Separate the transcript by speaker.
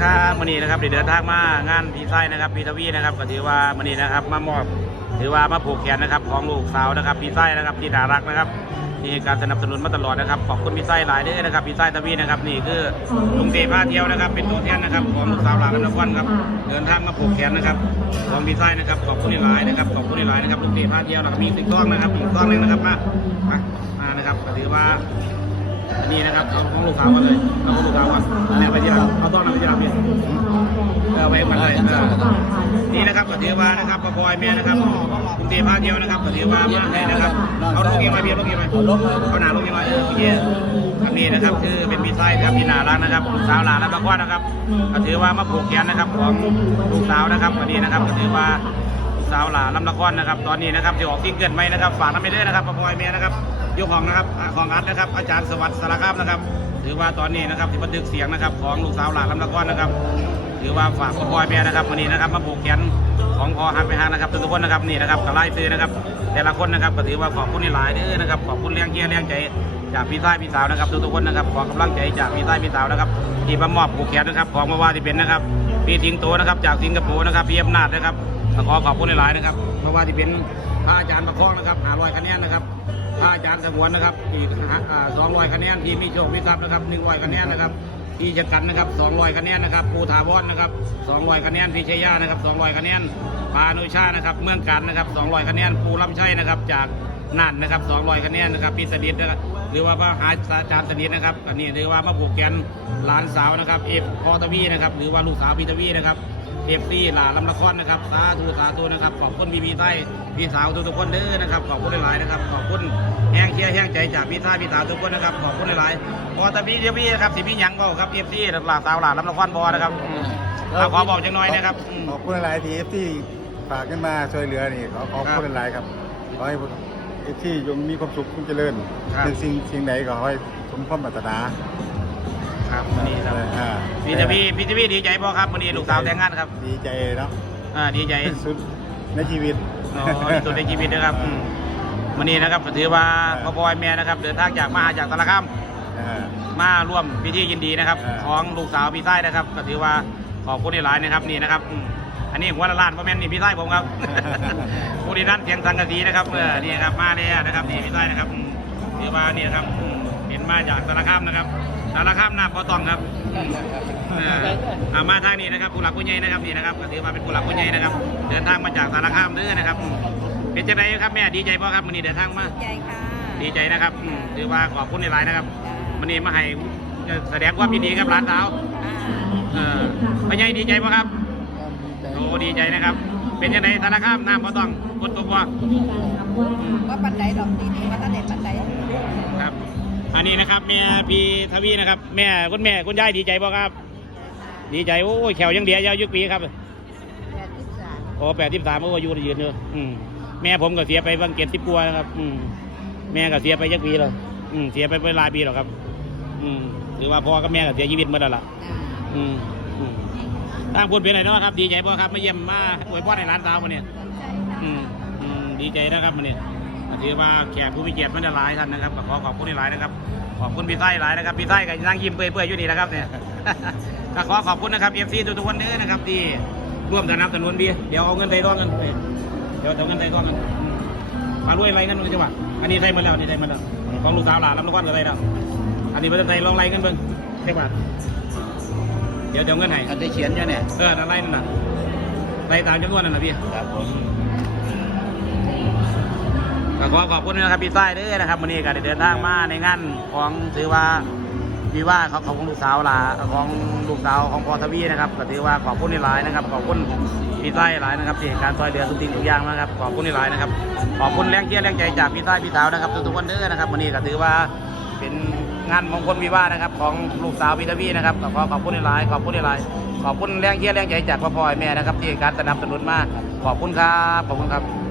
Speaker 1: นะครับวันนี้นะครับเดินทางมางานพีไซนะครับพีทวีนะครับก็ถือว่าวันนี้นะครับ มามอบถือว่ามาผูกแขนนะครับ ของลูกสาวนะครับพีไซนะครับที่น่ารักนะครับที่การสนับสนุนมาตลอดนะครับขอบคุณพีไซหลายเด้อนะครับพีไซทวีนะครับนี่คือลุงเตพาเที่ยวนะครับ เป็นตัวแทนนะครับของลูกสาวหลานนครครับเดินทางมาผูกแขนนะครับของพีไซนะครับขอบคุณหลายนะครับขอบคุณหลายนะครับลุงเตพาเที่ยวนะครับมีติ๊กต้องนะครับอีกต้องหนึงนะครับมามานะครับก็ถือว่า นี่นะครับเอาของลูกสาวมาเลยเอาของลูกสาวมาเนี่ยไปที่เราเอาต้อนเอาไปที่เราเนี่ยเออไปมันเลยเออนี่นะครับก็ถือว่านะครับกระบอยแม่นะครับคุณเตพาเดียวนะครับก็ถือว่ามาให้นะครับเอาลูกยังไงเบียร์ลูกยังไงเอาหนาลูกยังไงเออโอเคครับนี่นะครับคือเป็นมีไส้ครับที่น่ารักนะครับลูกสาวหลานและตะก้อนนะครับก็ถือว่ามาผูกแขนนะครับของลูกสาวนะครับวันนี้นะครับก็ถือว่าสาวหลาลำละครนะครับ ตอนนี้นะครับที่ออกซิงเกิลไหมนะครับ ฝากน้ำไปด้วยนะครับประพอยเมียนะครับ ยกของนะครับของอัดนะครับ อาจารย์สวัสดิ์สารคามนะครับ ถือว่าตอนนี้นะครับที่บันทึกเสียงนะครับ ของลูกสาวหลาลำละครนะครับ ถือว่าฝากประพอยเมียนะครับวันนี้นะครับมาผูกแขนของพอหักไปหักนะครับทุกคนนะครับนี่นะครับกับไล่ซื้อนะครับ แต่ละคนนะครับก็ถือว่าขอบคุณหลายเด้อนะครับขอบคุณแรงเกียร์แรงใจจากพี่ชายพี่สาวนะครับทุกๆคนนะครับขอกำลังใจจากพี่ชายพี่สาวนะครับที่มามอบผูกแขนนะครับ ของมาว่าที่เป็นนะครับพี่สิงโตนะครับจากสิงคโปร์นะครับพี่อำนาจนะครับขอขอบคุณหลายๆนะครับเพราว่าที่เป็นพระอาจารย์ประคองนะครับหาร้อยคะแนนนะครับ อาจารย์สมวนนะครับอีกสองร้อยคะแนนที่มีโชคมีทรัพย์นะครับหนึ่งร้อยคะแนนนะครับพี่จักันนะครับสองร้อยคะแนนนะครับปูถาวรนะครับสองร้อยคะแนนพี่ชัยานะครับสองร้อยคะแนนปานุชานะครับเมืองกันนะครับสองร้อยคะแนนปูลำชัยนะครับจากน่านนะครับสองร้อยคะแนนนะครับพี่สนิทนะครับหรือว่าพระหาอาจารย์สนิทนะครับอันนี้ถือว่ามาผูกแกนหลานสาวนะครับเอฟพอตวีนะครับหรือว่าลูกสาวพีทวีนะครับ เอฟซีหลาลำละครนะครับสาธุสาธุนะครับ ขอบคุณพี่พี่ไส้พี่สาวทุกๆคนเด้อนะครับ ขอบคุณหลายๆนะครับ ขอบคุณแห้งเชียร์แห้งใจจากพี่ไส้พี่สาวทุกคนนะครับ ขอบคุณหลายๆพอตะพี่เดียวพี่นะครับสิพี่หยังเบาครับเอฟซีหลาสาวหลาลำละครบอนะครับอืมเอาขอบอกจังหน่อยนะครับอืม
Speaker 2: ขอบคุณหลายทีที่ฝากขึ้นมาช่วยเหลือนี่ขอขอบคุณหลายครับขอให้ที่ยงมีความสุขคุณเจริญ
Speaker 1: ครับ
Speaker 2: เป็นสิ่งสิ่งไหนก็ขอให้สมความปรารถนา
Speaker 1: ครับวันนี้ครับ
Speaker 2: อ่า
Speaker 1: พี่ตะพี่พี่ตะพี่ดีใจบ่ครับวันนี้ลูกสาวแต่งงานครับ
Speaker 2: ดีใจเนาะ
Speaker 1: อ่าดีใจ
Speaker 2: ที่สุดในชีวิต
Speaker 1: อ๋อที่สุดในชีวิตนะครับอืมวันนี้นะครับก็ถือว่าพ่อบอยแม่นะครับเดินทางจากมาจากสารคาม
Speaker 2: อ่า
Speaker 1: มาร่วมพิธียินดีนะครับ
Speaker 2: อ่า
Speaker 1: ของลูกสาวพี่ไส้นะครับ ก็ถือว่าขอบคุณหลายๆนะครับนี่นะครับอืมอันนี้หัวละล้านพ่อแม่นนี่พี่ไส้ผมครับ ผู้ดีนั่นเสียงสังกะสีนะครับเออนี่ครับมาเลยนะครับนี่พี่ไส้นะครับอืมถือว่านี่นะครับอืมเป็นมาจากสารคามนะครับ สารคามหน้าปอตองครับเอออ่ามาทางนี้นะครับผู้หลักผู้ใหญ่นะครับนี่นะครับก็ถือว่าเป็นผู้หลักผู้ใหญ่นะครับ เดินทางมาจากสารคามเด้อนะครับอืมเป็นจังไดครับแม่ดีใจป่ะครับวันนี้เดินทางมา
Speaker 3: ใจค่ะ
Speaker 1: ดีใจนะครับอืมถือว่าขอบคุณในไลน์นะครับวันนี้มาให้แสดงความยินดีกับร้านสาวเออพ่อใหญ่ดีใจปะครับ โอ้ดีใจนะครับ เป็นยังไงธนาคารน้ำพอต้องกดตกว่า
Speaker 3: ว่าปันไดดอกดีดีว่าถ้าเด็ดปันได
Speaker 1: ครับ อันนี้นะครับแม่พี่ทวีนะครับ แม่คุณแม่คุณยายดีใจปะครับ ดีใจโอ้ยแขวยังเดียวยาวยุคปีครับ
Speaker 3: แปดที่สาม
Speaker 1: โอ้แปดสิบสามโอ้อายุยืนเนอะอืมแม่ผมก็เสียไปบางเก็บสิบกว่านะครับ อืมแม่ก็เสียไปยักปีแล้วอืมเสียไปเป็นหลายปีแล้วครับ อืมหรือว่าพ่อกับแม่ก็เสียชีวิตหมาแล้วล่ะอืมอืมทางพูดเป็นไรเนาะครับ ดีใจป่ะครับมาเยี่ยมมาอวยพรในร้านสาวมาเนี่ยอืมอืมดีใจนะครับมาเนี่ย ถือว่าแขกผู้มีเกียรติมันจะหลายท่านนะครับก็ขอขอบคุณหลายนะครับ ขอบคุณพี่ไส้หลายนะครับพี่ไส้ก็นั่งยิ้มเปื่อยๆอยู่นี่นะครับเนี่ยก็ขอขอบคุณนะครับเอฟซีทุกๆคนเด้อนะครับที่ร่วมสนับสนุนเบียร์เดี๋ยวเอาเงินไทยร่วมกันเดี๋ยวเอาเงินไทยร่วมกันอืมมาด้วยอะไรนั่นมันจะว่าอันนี้ไทยมาแล้วอันนี้ไทยมาแล้วของลูกสาวหลานรับรางวัลกับไทยแล้วอันนี้เป็นไทยลองไล่เงินเบิ่งใช่ป่ะเดี๋ยวเดี๋ยวเงินให้
Speaker 4: อันได้เขียนยังเนี่ย
Speaker 1: เออนั่นไล่นั่นน่ะไล่ตามจำนวนนั่นนะพี่
Speaker 4: ครับผม
Speaker 1: ก็ ขอขอบคุณนะครับพี่ไส้เด้อนะครับวันนี้ก็ได้เดินทางมาในงานของถือว่าวิว่าเขาของลูกสาวหลาของลูกสาวของพอทวีนะครับก็ถือว่าขอบคุณหลายนะครับขอบคุณพี่ไส้หลายนะครับที่ให้การช่วยเหลือทุกสิ่งทุกอย่างนะครับขอบคุณหลายนะครับขอบคุณแรงเชียร์แรงใจจากพี่ไส้พี่สาวนะครับทุกๆคนเด้อนะครับวันนี้ก็ถือว่าเป็นงานมงคลวิวานะครับของลูกสาวพี่ทวีนะครับก็ขอขอบคุณหลายขอบคุณหลายขอบคุณแรงเชียร์แรงใจจากพ่อพ่อแม่นะครับที่ให้การสนับสนุนมาขอบคุณครับขอบคุณครับ